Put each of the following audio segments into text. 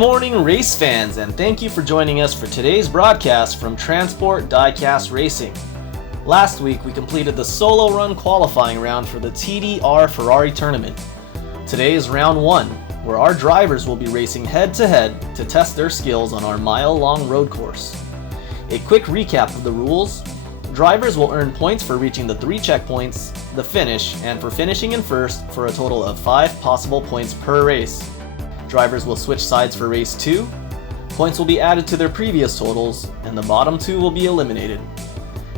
morning, race fans, and thank you for joining us for today's broadcast from Transport Diecast Racing. Last week, we completed the solo run qualifying round for the TDR Ferrari tournament. Today is round 1, where our drivers will be racing head-to-head to test their skills on our mile-long road course. A quick recap of the rules: drivers will earn points for reaching the 3 checkpoints, the finish, and for finishing in first for a total of 5 possible points per race. Drivers will switch sides for race 2, points will be added to their previous totals, and the bottom 2 will be eliminated.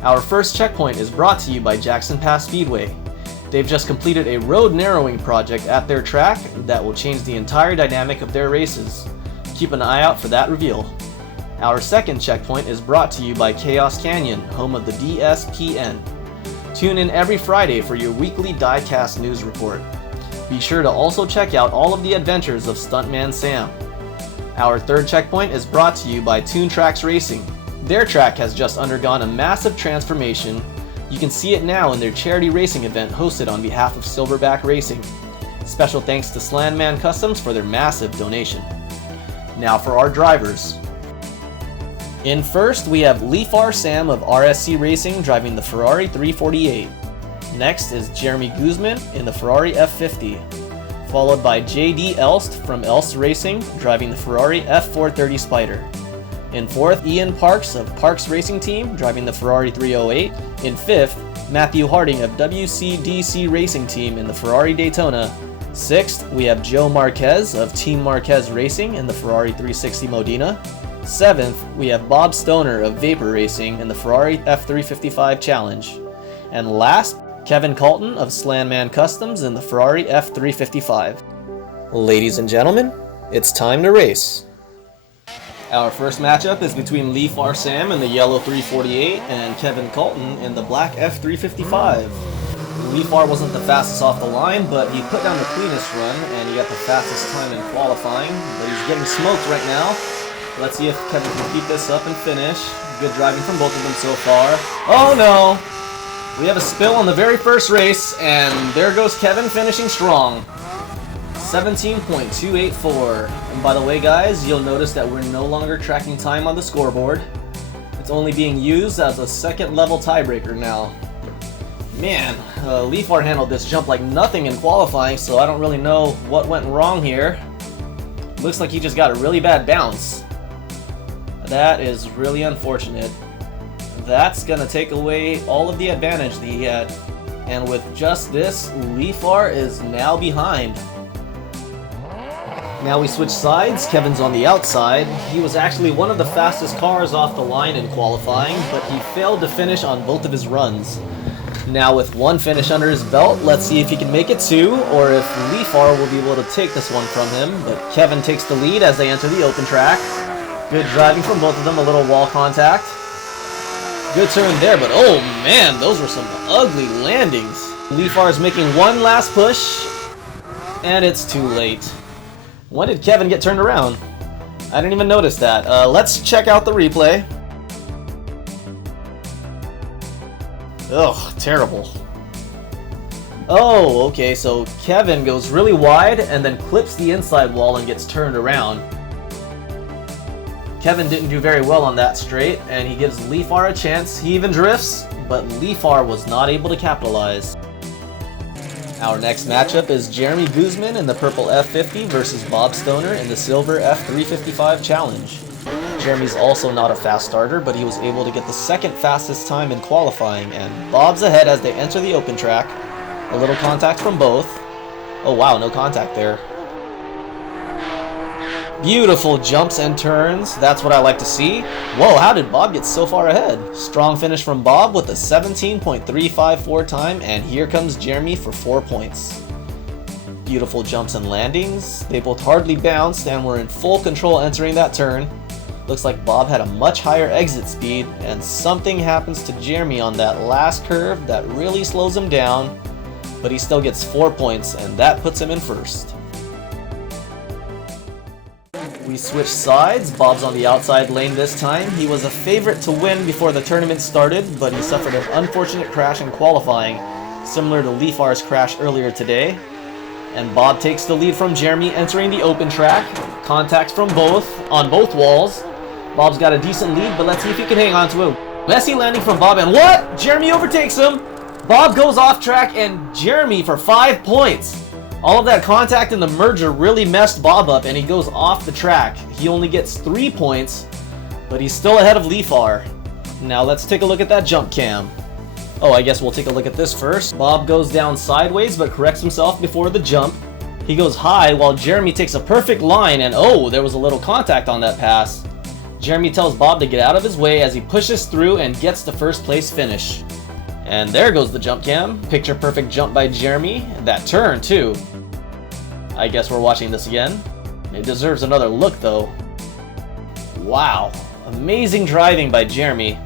Our first checkpoint is brought to you by Jackson Pass Speedway. They've just completed a road narrowing project at their track that will change the entire dynamic of their races. Keep an eye out for that reveal. Our second checkpoint is brought to you by Chaos Canyon, home of the DSPN. Tune in every Friday for your weekly Diecast news report. Be sure to also check out all of the adventures of Stuntman Sam. Our third checkpoint is brought to you by Toontrax Racing. Their track has just undergone a massive transformation. You can see it now in their charity racing event hosted on behalf of Silverback Racing. Special thanks to Slandman Customs for their massive donation. Now for our drivers. In first, we have Leafar Sam of RSC Racing driving the Ferrari 348. Next is Jeremy Guzman in the Ferrari F50, followed by JD Elst from Elst Racing driving the Ferrari F430 Spider. In fourth, Ian Parks of Parks Racing Team driving the Ferrari 308. In fifth, Matthew Harding of WCDC Racing Team in the Ferrari Daytona. Sixth, we have Joe Marquez of Team Marquez Racing in the Ferrari 360 Modena. Seventh, we have Bob Stoner of Vapor Racing in the Ferrari F355 Challenge. And last, Kevin Colton of Slandman Customs in the Ferrari F355. Ladies and gentlemen, it's time to race. Our first matchup is between Leafar Sam in the yellow 348 and Kevin Colton in the black F355. Leafar wasn't the fastest off the line, but he put down the cleanest run and he got the fastest time in qualifying, but he's getting smoked right now. Let's see if Kevin can keep this up and finish. Good driving from both of them so far. Oh no! We have a spill on the very first race, and there goes Kevin finishing strong. 17.284. And by the way, guys, you'll notice that we're no longer tracking time on the scoreboard. It's only being used as a second level tiebreaker now. Man, Leafar handled this jump like nothing in qualifying, so I don't really know what went wrong here. Looks like he just got a really bad bounce. That is really unfortunate. That's gonna take away all of the advantage that he had. And with just this, Leafar is now behind. Now we switch sides. Kevin's on the outside. He was actually one of the fastest cars off the line in qualifying, but he failed to finish on both of his runs. Now with one finish under his belt, let's see if he can make it 2, or if Leafar will be able to take this one from him. But Kevin takes the lead as they enter the open track. Good driving from both of them, a little wall contact. Good turn there, but oh man, those were some ugly landings. Leafar is making one last push, and it's too late. When did Kevin get turned around? I didn't even notice that. Let's check out the replay. Ugh, terrible. Oh, okay, so Kevin goes really wide and then clips the inside wall and gets turned around. Kevin didn't do very well on that straight, and he gives Leafar a chance. He even drifts, but Leafar was not able to capitalize. Our next matchup is Jeremy Guzman in the purple F50 versus Bob Stoner in the silver F355 Challenge. Jeremy's also not a fast starter, but he was able to get the second fastest time in qualifying, and Bob's ahead as they enter the open track. A little contact from both. Oh wow, no contact there. Beautiful jumps and turns. That's what I like to see. Whoa, how did Bob get so far ahead? Strong finish from Bob with a 17.354 time, and here comes Jeremy for 4 points. Beautiful jumps and landings. They both hardly bounced and were in full control entering that turn. Looks like Bob had a much higher exit speed, and something happens to Jeremy on that last curve that really slows him down, but he still gets 4 points, and that puts him in first. We switch sides. Bob's on the outside lane this time. He was a favorite to win before the tournament started, but he suffered an unfortunate crash in qualifying, similar to Leafar's crash earlier today. And Bob takes the lead from Jeremy entering the open track. Contact from on both walls. Bob's got a decent lead, but let's see if he can hang on to it. Messy landing from Bob, and what? Jeremy overtakes him. Bob goes off track, and Jeremy for 5 points. All of that contact in the merger really messed Bob up, and he goes off the track. He only gets 3 points, but he's still ahead of Leafar. Now let's take a look at that jump cam. Oh, I guess we'll take a look at this first. Bob goes down sideways, but corrects himself before the jump. He goes high while Jeremy takes a perfect line, and oh, there was a little contact on that pass. Jeremy tells Bob to get out of his way as he pushes through and gets the first place finish. And there goes the jump cam. Picture perfect jump by Jeremy. That turn too. I guess we're watching this again. It deserves another look though. Wow. Amazing driving by Jeremy.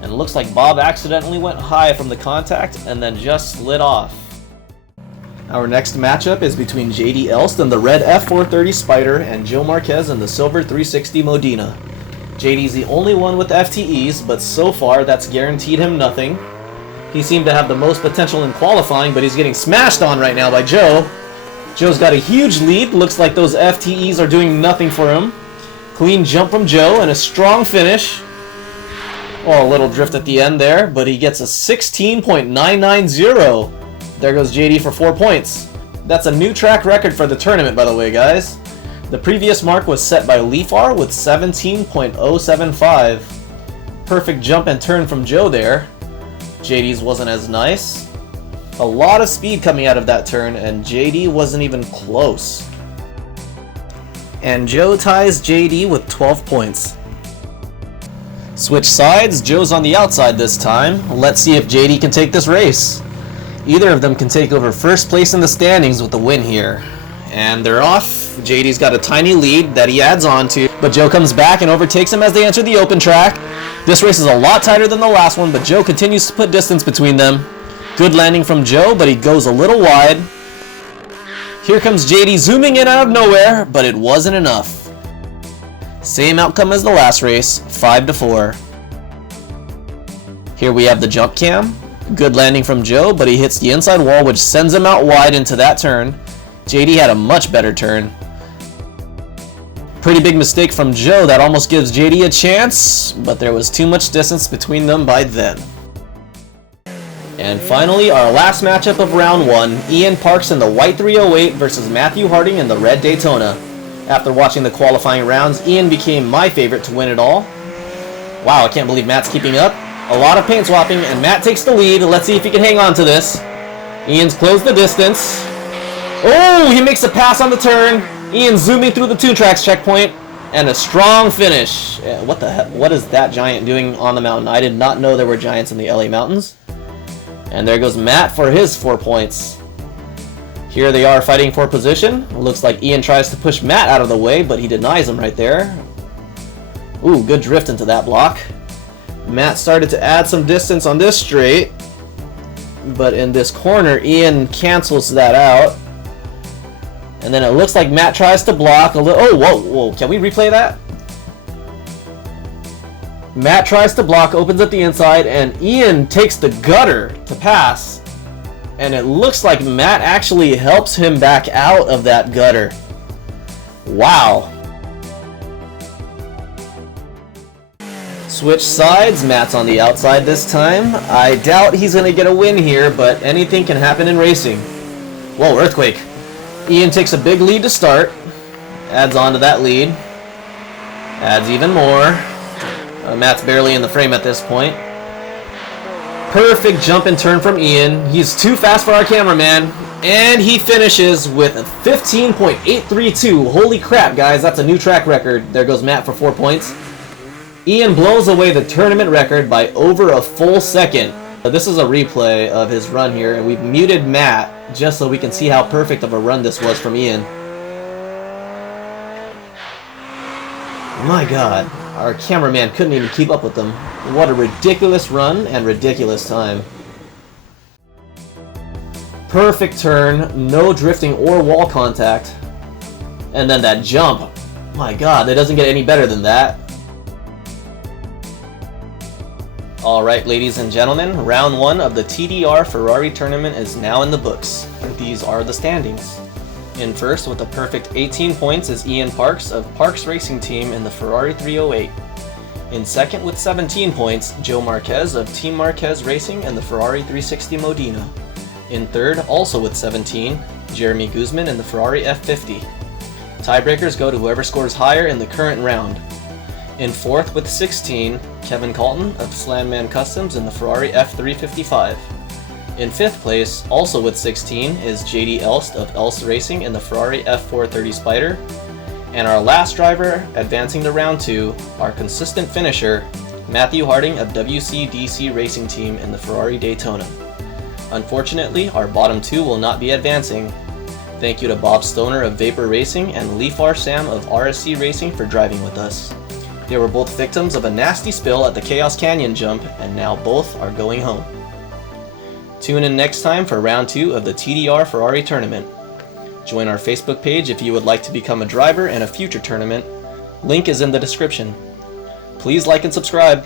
And it looks like Bob accidentally went high from the contact and then just slid off. Our next matchup is between JD Elst in the red F430 Spider and Joe Marquez in the silver 360 Modena. JD's the only one with FTEs, but so far that's guaranteed him nothing. He seemed to have the most potential in qualifying, but he's getting smashed on right now by Joe. Joe's got a huge lead. Looks like those FTEs are doing nothing for him. Clean jump from Joe and a strong finish. Oh, a little drift at the end there, but he gets a 16.990. There goes JD for 4 points. That's a new track record for the tournament, by the way, guys. The previous mark was set by Leafar with 17.075. Perfect jump and turn from Joe there. JD's wasn't as nice. A lot of speed coming out of that turn, and JD wasn't even close. And Joe ties JD with 12 points. Switch sides, Joe's on the outside this time. Let's see if JD can take this race. Either of them can take over first place in the standings with the win here. And they're off. JD's got a tiny lead that he adds on to, but Joe comes back and overtakes him as they enter the open track. This race is a lot tighter than the last one, but Joe continues to put distance between them. Good landing from Joe, but he goes a little wide. Here comes JD zooming in out of nowhere, but it wasn't enough. Same outcome as the last race, 5-4. Here we have the jump cam. Good landing from Joe, but he hits the inside wall, which sends him out wide into that turn. JD had a much better turn. Pretty big mistake from Joe that almost gives JD a chance, but there was too much distance between them by then. And finally, our last matchup of round 1, Ian Parks in the white 308 versus Matthew Harding in the red Daytona. After watching the qualifying rounds, Ian became my favorite to win it all. Wow, I can't believe Matt's keeping up. A lot of paint swapping, and Matt takes the lead. Let's see if he can hang on to this. Ian's closed the distance. Oh, he makes a pass on the turn. Ian zooming through the Toon Tracks checkpoint, and a strong finish. What the heck? What is that giant doing on the mountain? I did not know there were giants in the LA mountains. And there goes Matt for his 4 points. Here they are fighting for position. It looks like Ian tries to push Matt out of the way, but he denies him right there. Ooh, good drift into that block. Matt started to add some distance on this straight, but in this corner, Ian cancels that out. And then it looks like Matt tries to block a little. Oh, whoa. Can we replay that? Matt tries to block, opens up the inside, and Ian takes the gutter to pass. And it looks like Matt actually helps him back out of that gutter. Wow. Switch sides, Matt's on the outside this time. I doubt he's going to get a win here, but anything can happen in racing. Whoa, earthquake. Ian takes a big lead to start. Adds on to that lead. Adds even more. Matt's barely in the frame at this point. Perfect jump and turn from Ian. He's too fast for our cameraman. And he finishes with a 15.832. Holy crap, guys. That's a new track record. There goes Matt for 4 points. Ian blows away the tournament record by over a full second. This is a replay of his run here, and we've muted Matt just so we can see how perfect of a run this was from Ian. My God, our cameraman couldn't even keep up with them. What a ridiculous run and ridiculous time. Perfect turn, no drifting or wall contact. And then that jump. My God, that doesn't get any better than that. Alright, ladies and gentlemen, round 1 of the TDR Ferrari tournament is now in the books. These are the standings. In first with a perfect 18 points is Ian Parks of Parks Racing Team in the Ferrari 308. In second with 17 points, Joe Marquez of Team Marquez Racing in the Ferrari 360 Modena. In third, also with 17, Jeremy Guzman in the Ferrari F50. Tiebreakers go to whoever scores higher in the current round. In fourth with 16, Kevin Colton of Slamman Customs in the Ferrari F355. In fifth place, also with 16, is JD Elst of Elst Racing in the Ferrari F430 Spider. And our last driver advancing to round 2, our consistent finisher, Matthew Harding of WCDC Racing Team in the Ferrari Daytona. Unfortunately, our bottom 2 will not be advancing. Thank you to Bob Stoner of Vapor Racing and Leafar Sam of RSC Racing for driving with us. They were both victims of a nasty spill at the Chaos Canyon jump, and now both are going home. Tune in next time for round 2 of the TDR Ferrari tournament. Join our Facebook page if you would like to become a driver in a future tournament. Link is in the description. Please like and subscribe.